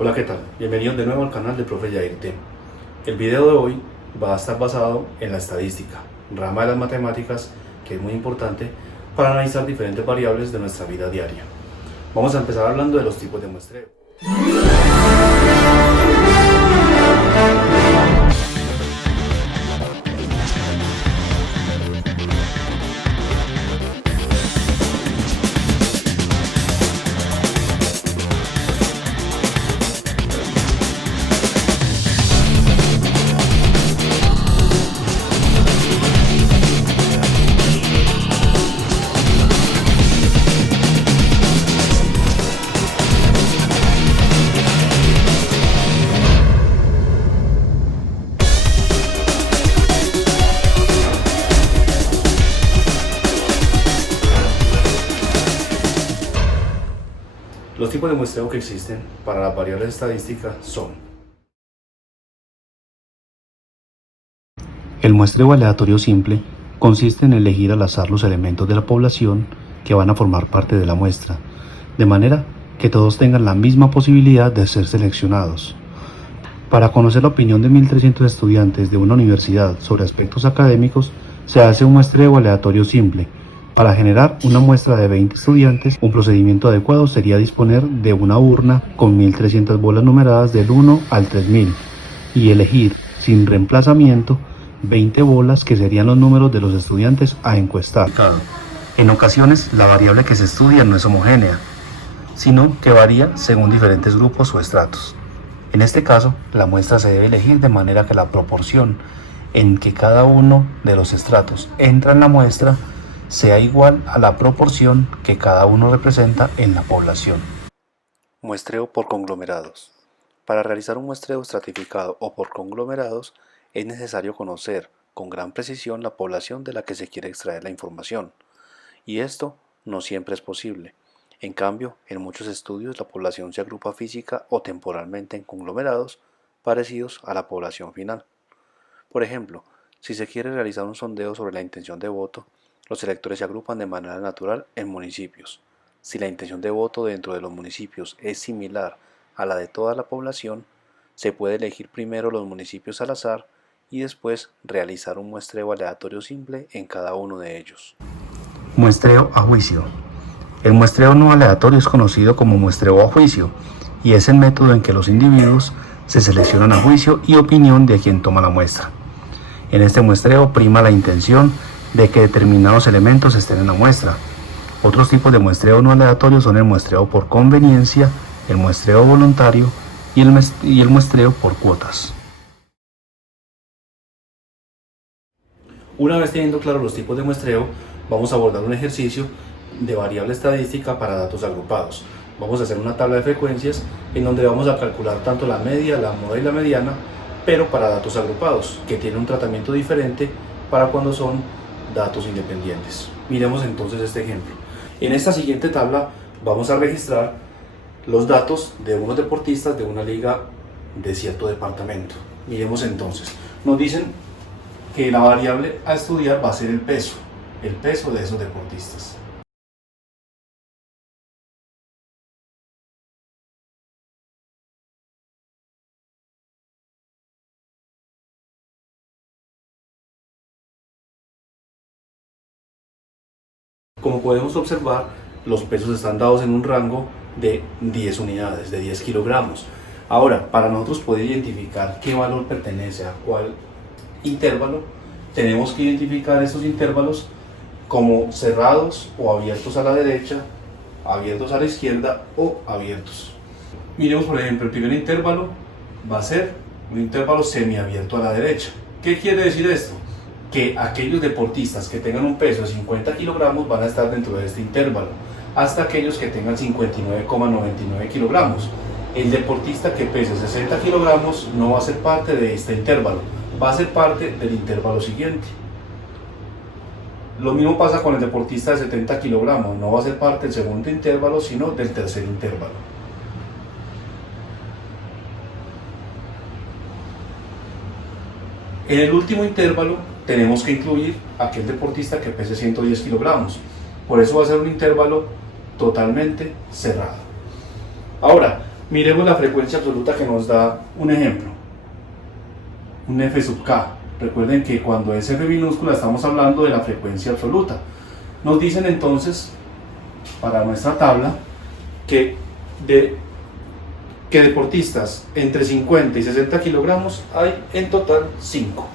Hola, ¿qué tal? Bienvenidos de nuevo al canal de Profe Yair T. El video de hoy va a estar basado en la estadística, rama de las matemáticas que es muy importante para analizar diferentes variables de nuestra vida diaria. Vamos a empezar hablando de los tipos de muestreo. Los tipos de muestreo que existen para las variables estadísticas son: el muestreo aleatorio simple consiste en elegir al azar los elementos de la población que van a formar parte de la muestra, de manera que todos tengan la misma posibilidad de ser seleccionados. Para conocer la opinión de 1.300 estudiantes de una universidad sobre aspectos académicos, se hace un muestreo aleatorio simple. Para generar una muestra de 20 estudiantes, un procedimiento adecuado sería disponer de una urna con 1.300 bolas numeradas del 1 al 3.000 y elegir, sin reemplazamiento, 20 bolas que serían los números de los estudiantes a encuestar. En ocasiones, la variable que se estudia no es homogénea, sino que varía según diferentes grupos o estratos. En este caso, la muestra se debe elegir de manera que la proporción en que cada uno de los estratos entra en la muestra sea igual a la proporción que cada uno representa en la población. muestreo por conglomerados. Para realizar un muestreo estratificado o por conglomerados, es necesario conocer con gran precisión la población de la que se quiere extraer la información, y esto no siempre es posible. En cambio, en muchos estudios la población se agrupa física o temporalmente en conglomerados parecidos a la población final. Por ejemplo, si se quiere realizar un sondeo sobre la intención de voto, los electores se agrupan de manera natural en municipios. Si la intención de voto dentro de los municipios es similar a la de toda la población, se puede elegir primero los municipios al azar y después realizar un muestreo aleatorio simple en cada uno de ellos. Muestreo a juicio. El muestreo no aleatorio es conocido como muestreo a juicio y es el método en que los individuos se seleccionan a juicio y opinión de quien toma la muestra. En este muestreo prima la intención de que determinados elementos estén en la muestra. Otros tipos de muestreo no aleatorio son el muestreo por conveniencia, el muestreo voluntario y el muestreo por cuotas. Una vez teniendo claro los tipos de muestreo, vamos a abordar un ejercicio de variable estadística para datos agrupados. Vamos a hacer una tabla de frecuencias en donde vamos a calcular tanto la media, la moda y la mediana, pero para datos agrupados, que tienen un tratamiento diferente para cuando son datos independientes. Miremos entonces este ejemplo. En esta siguiente tabla vamos a registrar los datos de unos deportistas de una liga de cierto departamento. Miremos entonces. Nos dicen que la variable a estudiar va a ser el peso de esos deportistas. Como podemos observar, los pesos están dados en un rango de 10 unidades, de 10 kilogramos. Ahora, para nosotros poder identificar qué valor pertenece a cuál intervalo, tenemos que identificar estos intervalos como cerrados o abiertos a la derecha, abiertos a la izquierda o abiertos. Miremos, por ejemplo, el primer intervalo va a ser un intervalo semiabierto a la derecha. ¿Qué quiere decir esto? Que aquellos deportistas que tengan un peso de 50 kilogramos van a estar dentro de este intervalo, hasta aquellos que tengan 59,99 kilogramos. El deportista que pese 60 kilogramos no va a ser parte de este intervalo, va a ser parte del intervalo siguiente. Lo mismo pasa con el deportista de 70 kilogramos, no va a ser parte del segundo intervalo, sino del tercer intervalo. En el último intervalo tenemos que incluir a aquel deportista que pese 110 kilogramos. Por eso va a ser un intervalo totalmente cerrado. Ahora, Miremos la frecuencia absoluta que nos da un ejemplo, un F sub K. Recuerden que cuando es F minúscula estamos hablando de la frecuencia absoluta. Nos dicen entonces, para nuestra tabla, que deportistas entre 50 y 60 kilogramos hay en total 5.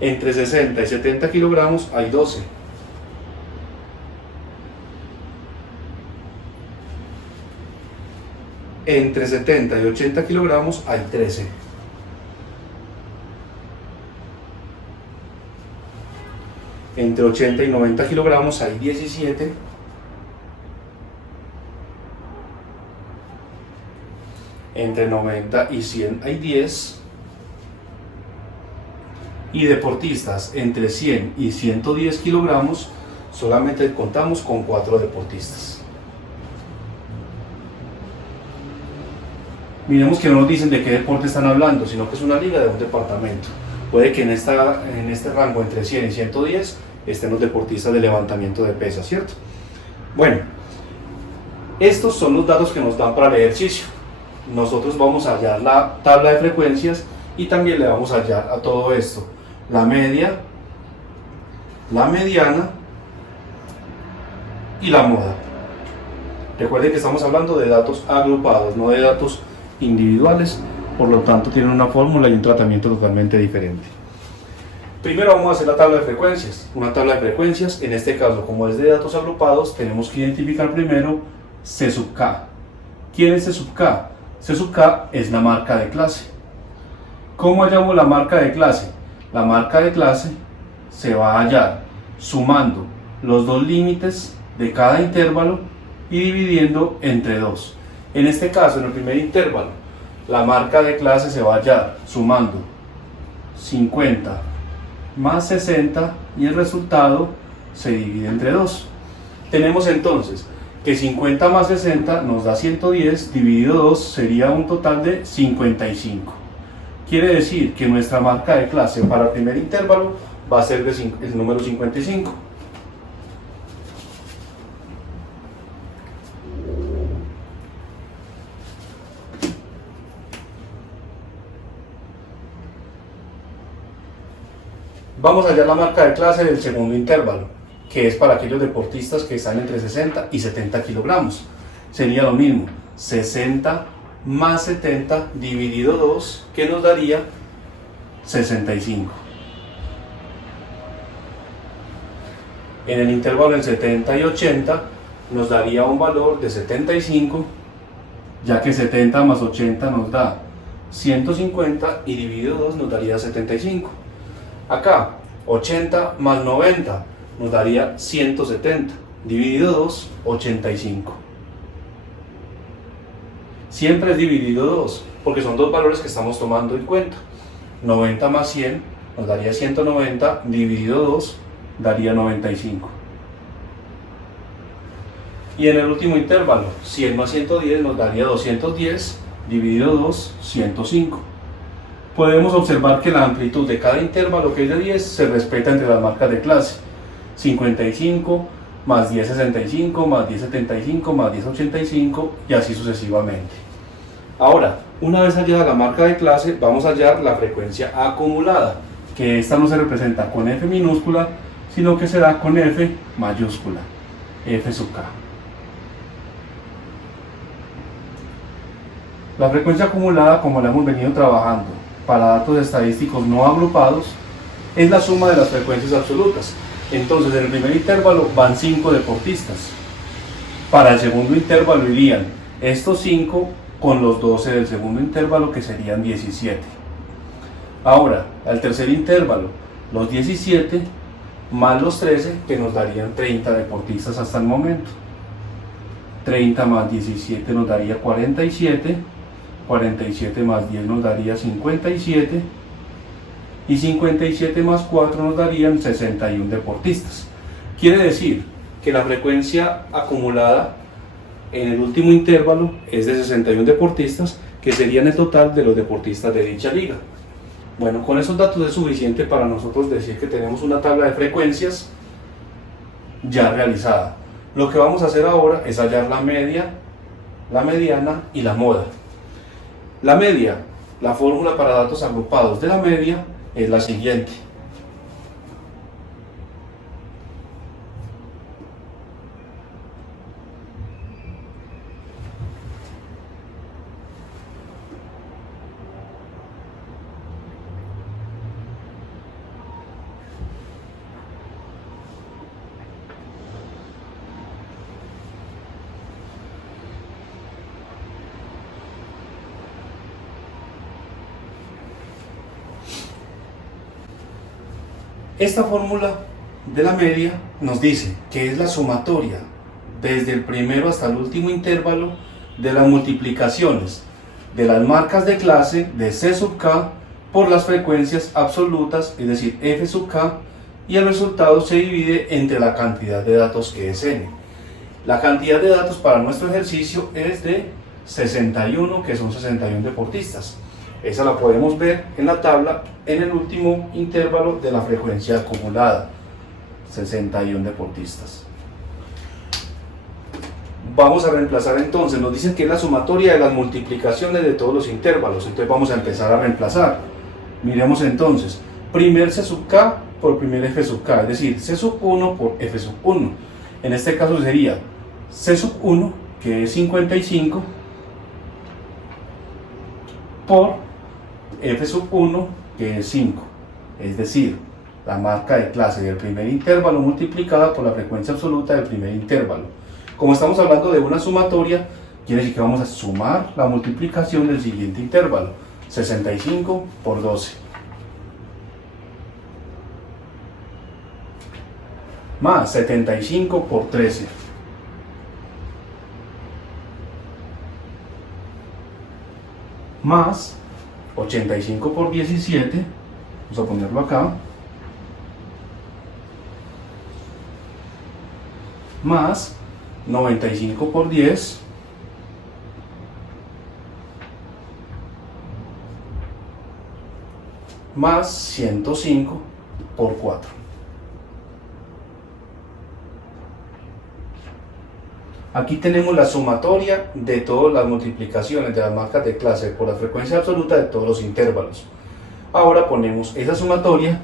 Entre 60 y 70 kilogramos hay 12. Entre 70 y 80 kilogramos hay 13. Entre 80 y 90 kilogramos hay 17. Entre 90 y 100 hay 10. Y deportistas entre 100 y 110 kilogramos solamente contamos con 4 deportistas. Miremos que no nos dicen de qué deporte están hablando, sino que es una liga de un departamento. Puede que en este rango entre 100 y 110 estén los deportistas de levantamiento de pesas, ¿cierto? Bueno, estos son los datos que nos dan para el ejercicio. Nosotros vamos a hallar la tabla de frecuencias y también le vamos a hallar a todo esto la media, la mediana y la moda. Recuerden que estamos hablando de datos agrupados, no de datos individuales, por lo tanto tienen una fórmula y un tratamiento totalmente diferente. Primero vamos a hacer la tabla de frecuencias. Una tabla de frecuencias, en este caso como es de datos agrupados, tenemos que identificar primero C sub K. ¿Quién es C sub K? C sub K es la marca de clase. ¿Cómo hallamos la marca de clase? La marca de clase se va a hallar sumando los dos límites de cada intervalo y dividiendo entre 2. En este caso, en el primer intervalo, la marca de clase se va a hallar sumando 50 más 60 y el resultado se divide entre 2. Tenemos entonces que 50 más 60 nos da 110, dividido 2 sería un total de 55. Quiere decir que nuestra marca de clase para el primer intervalo va a ser el número 55. Vamos a hallar la marca de clase del segundo intervalo, que es para aquellos deportistas que están entre 60 y 70 kilogramos. Sería lo mismo, 60 más 70 dividido 2, que nos daría 65. En el intervalo en 70 y 80 nos daría un valor de 75, ya que 70 más 80 nos da 150 y dividido 2 nos daría 75. Acá, 80 más 90 nos daría 170, dividido 2, 85. Siempre es dividido 2, porque son dos valores que estamos tomando en cuenta. 90 más 100 nos daría 190, dividido 2 daría 95. Y en el último intervalo, 100 más 110 nos daría 210, dividido 2, 105. Podemos observar que la amplitud de cada intervalo, que es de 10, se respeta entre las marcas de clase. 55 más 1065 más 1075 más 1085 y así sucesivamente. Ahora, una vez hallada la marca de clase, vamos a hallar la frecuencia acumulada, que esta no se representa con F minúscula, sino que se da con F mayúscula, F sub K. La frecuencia acumulada, como la hemos venido trabajando para datos estadísticos no agrupados, es la suma de las frecuencias absolutas. Entonces, en el primer intervalo van 5 deportistas. Para el segundo intervalo irían estos 5 con los 12 del segundo intervalo, que serían 17. Ahora, al tercer intervalo, los 17 más los 13, que nos darían 30 deportistas hasta el momento. 30 más 17 nos daría 47, 47 más 10 nos daría 57, y 57 más 4 nos darían 61 deportistas. Quiere decir que la frecuencia acumulada en el último intervalo es de 61 deportistas, que serían el total de los deportistas de dicha liga. Bueno, con esos datos es suficiente para nosotros decir que tenemos una tabla de frecuencias ya realizada. Lo que vamos a hacer ahora es hallar la media, la mediana y la moda. La media, la fórmula para datos agrupados de la media es la siguiente. Esta fórmula de la media nos dice que es la sumatoria desde el primero hasta el último intervalo de las multiplicaciones de las marcas de clase de C sub k por las frecuencias absolutas, es decir, F sub k, y el resultado se divide entre la cantidad de datos que es n. La cantidad de datos para nuestro ejercicio es de 61, que son 61 deportistas. Esa la podemos ver en la tabla en el último intervalo de la frecuencia acumulada, 61 deportistas. Vamos a reemplazar entonces, nos dicen que es la sumatoria de las multiplicaciones de todos los intervalos, entonces vamos a empezar a reemplazar. Miremos entonces, primer C sub k por primer F sub k, es decir, C sub 1 por F sub 1. En este caso sería C sub 1, que es 55, por F sub 1, que es 5, es decir, la marca de clase del primer intervalo multiplicada por la frecuencia absoluta del primer intervalo. Como estamos hablando de una sumatoria, quiere decir que vamos a sumar la multiplicación del siguiente intervalo, 65 por 12, más 75 por 13, más 85 por 17, vamos a ponerlo acá, más 95 por 10, más 105 por 4. Aquí tenemos la sumatoria de todas las multiplicaciones de las marcas de clase por la frecuencia absoluta de todos los intervalos. Ahora ponemos esa sumatoria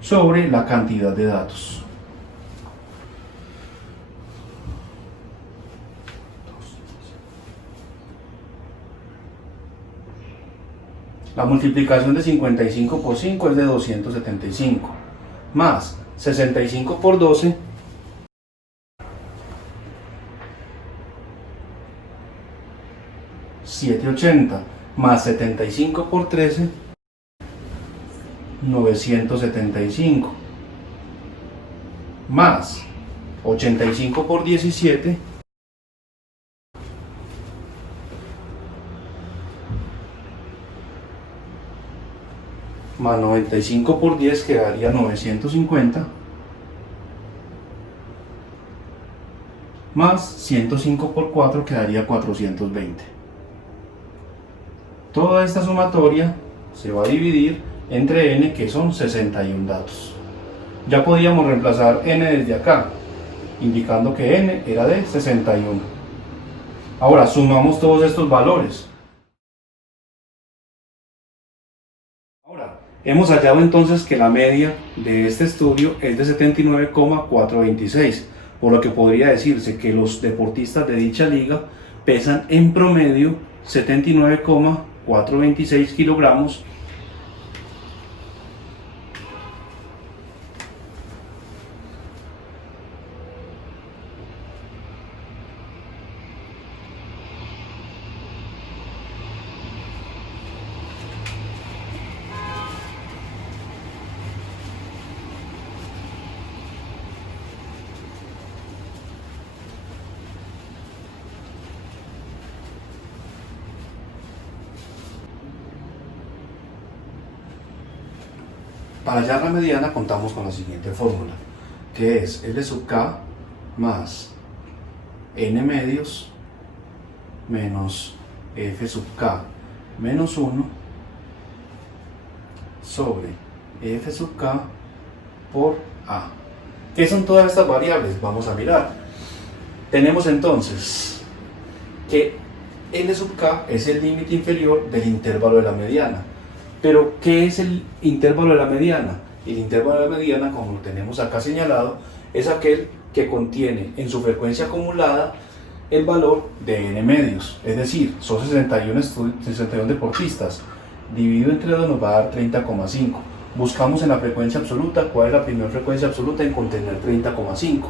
sobre la cantidad de datos. La multiplicación de 55 por 5 es de 275, más 65 por 12, $780, más 75 por 13, 975, más 85 por 17, más 95 por 10 quedaría 950, más 105 por 4 quedaría 420. Toda esta sumatoria se va a dividir entre n, que son 61 datos. Ya podíamos reemplazar n desde acá, indicando que n era de 61. Ahora sumamos todos estos valores. Ahora, hemos hallado entonces que la media de este estudio es de 79,426, por lo que podría decirse que los deportistas de dicha liga pesan en promedio 79,426 kilogramos. Para hallar la mediana contamos con la siguiente fórmula, que es L sub k más n medios menos f sub k menos 1 sobre f sub k por a. ¿Qué son todas estas variables? Vamos a mirar. Tenemos entonces que L sub k es el límite inferior del intervalo de la mediana. Pero, ¿qué es el intervalo de la mediana? El intervalo de la mediana, como lo tenemos acá señalado, es aquel que contiene en su frecuencia acumulada el valor de n medios. Es decir, son 61 deportistas. Dividido entre 2 nos va a dar 30,5. Buscamos en la frecuencia absoluta cuál es la primera frecuencia absoluta en contener 30,5.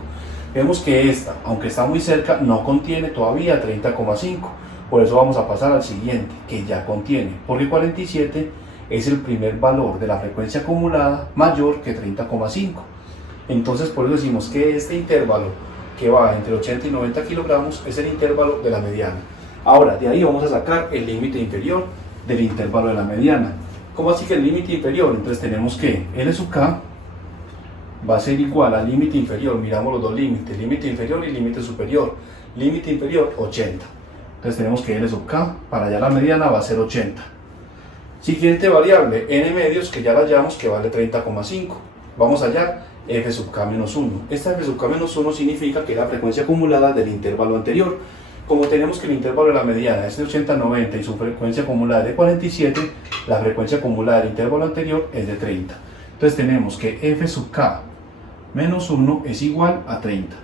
Vemos que esta, aunque está muy cerca, no contiene todavía 30,5. Por eso vamos a pasar al siguiente, que ya contiene, porque 47 es el primer valor de la frecuencia acumulada mayor que 30,5. Entonces por eso decimos que este intervalo que va entre 80 y 90 kilogramos es el intervalo de la mediana. Ahora, de ahí vamos a sacar el límite inferior del intervalo de la mediana. ¿Cómo así que el límite inferior? Entonces tenemos que L sub k va a ser igual al límite inferior. Miramos los dos límites, límite inferior y límite superior. Límite inferior 80. Entonces tenemos que L sub k para allá la mediana va a ser 80. Siguiente variable, n medios, que ya la hallamos, que vale 30,5. Vamos a hallar f sub k menos 1. Esta f sub k menos 1 significa que es la frecuencia acumulada del intervalo anterior. Como tenemos que el intervalo de la mediana es de 80 a 90 y su frecuencia acumulada es de 47, la frecuencia acumulada del intervalo anterior es de 30. Entonces tenemos que f sub k menos 1 es igual a 30.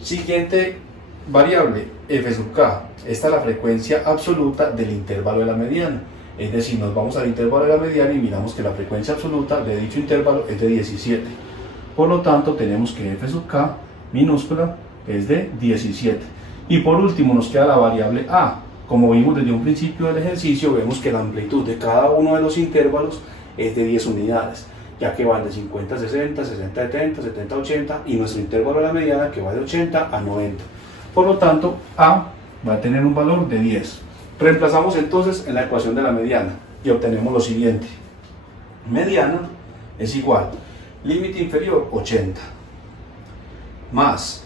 Siguiente variable, f sub k. Esta es la frecuencia absoluta del intervalo de la mediana. Es decir, nos vamos al intervalo de la mediana y miramos que la frecuencia absoluta de dicho intervalo es de 17. Por lo tanto, tenemos que f sub k minúscula es de 17. Y por último nos queda la variable a. Como vimos desde un principio del ejercicio, vemos que la amplitud de cada uno de los intervalos es de 10 unidades, ya que van de 50 a 60, 60 a 70, 70 a 80 y nuestro intervalo de la mediana que va de 80 a 90. Por lo tanto, a va a tener un valor de 10. Reemplazamos entonces en la ecuación de la mediana y obtenemos lo siguiente. Mediana es igual, límite inferior 80, más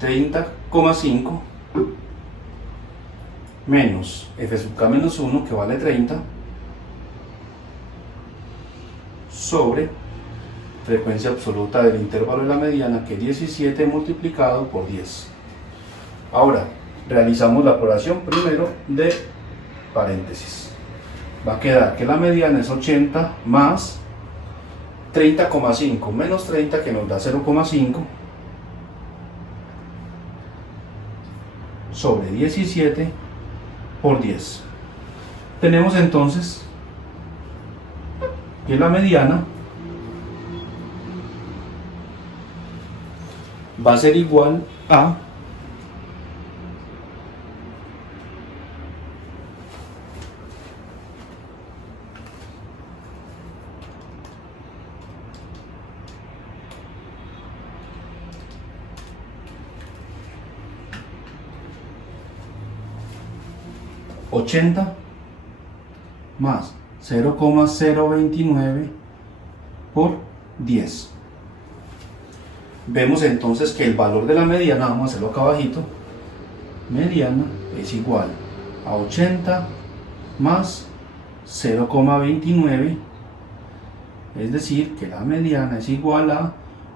30,5 menos f sub k menos 1 que vale 30 sobre frecuencia absoluta del intervalo de la mediana que es 17 multiplicado por 10. Ahora realizamos la operación primero de paréntesis. Va a quedar que la mediana es 80 más 30,5 menos 30 que nos da 0,5 sobre 17 por 10. Tenemos entonces que la mediana va a ser igual a 80 más 0,029 por 10. Vemos entonces que el valor de la mediana, vamos a hacerlo acá abajito, mediana es igual a 80 más 0,29, es decir, que la mediana es igual a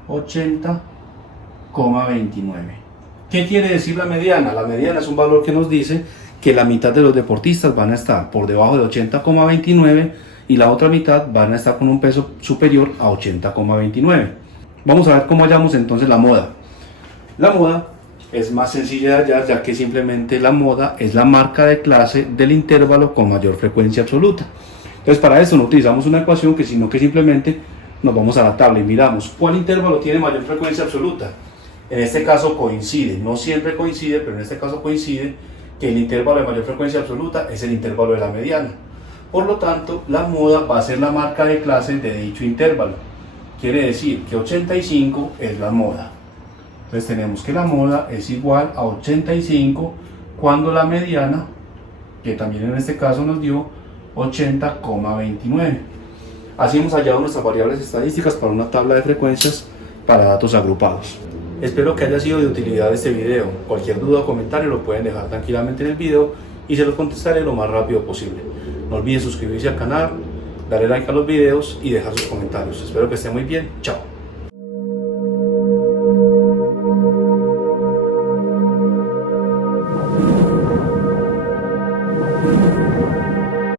80,29. ¿Qué quiere decir la mediana? La mediana es un valor que nos dice que la mitad de los deportistas van a estar por debajo de 80,29 y la otra mitad van a estar con un peso superior a 80,29. Vamos a ver cómo hallamos entonces la moda. La moda es más sencilla de hallar, ya que simplemente la moda es la marca de clase del intervalo con mayor frecuencia absoluta. Entonces para eso no utilizamos una ecuación, sino que simplemente nos vamos a la tabla y miramos cuál intervalo tiene mayor frecuencia absoluta. En este caso coincide, no siempre coincide, pero en este caso coincide que el intervalo de mayor frecuencia absoluta es el intervalo de la mediana. Por lo tanto, la moda va a ser la marca de clase de dicho intervalo. Quiere decir que 85 es la moda. Entonces tenemos que la moda es igual a 85 cuando la mediana, que también en este caso nos dio 80,29. Así hemos hallado nuestras variables estadísticas para una tabla de frecuencias para datos agrupados. Espero que haya sido de utilidad este video. Cualquier duda o comentario lo pueden dejar tranquilamente en el video y se los contestaré lo más rápido posible. No olviden suscribirse al canal, darle like a los videos y dejar sus comentarios. Espero que estén muy bien. Chao.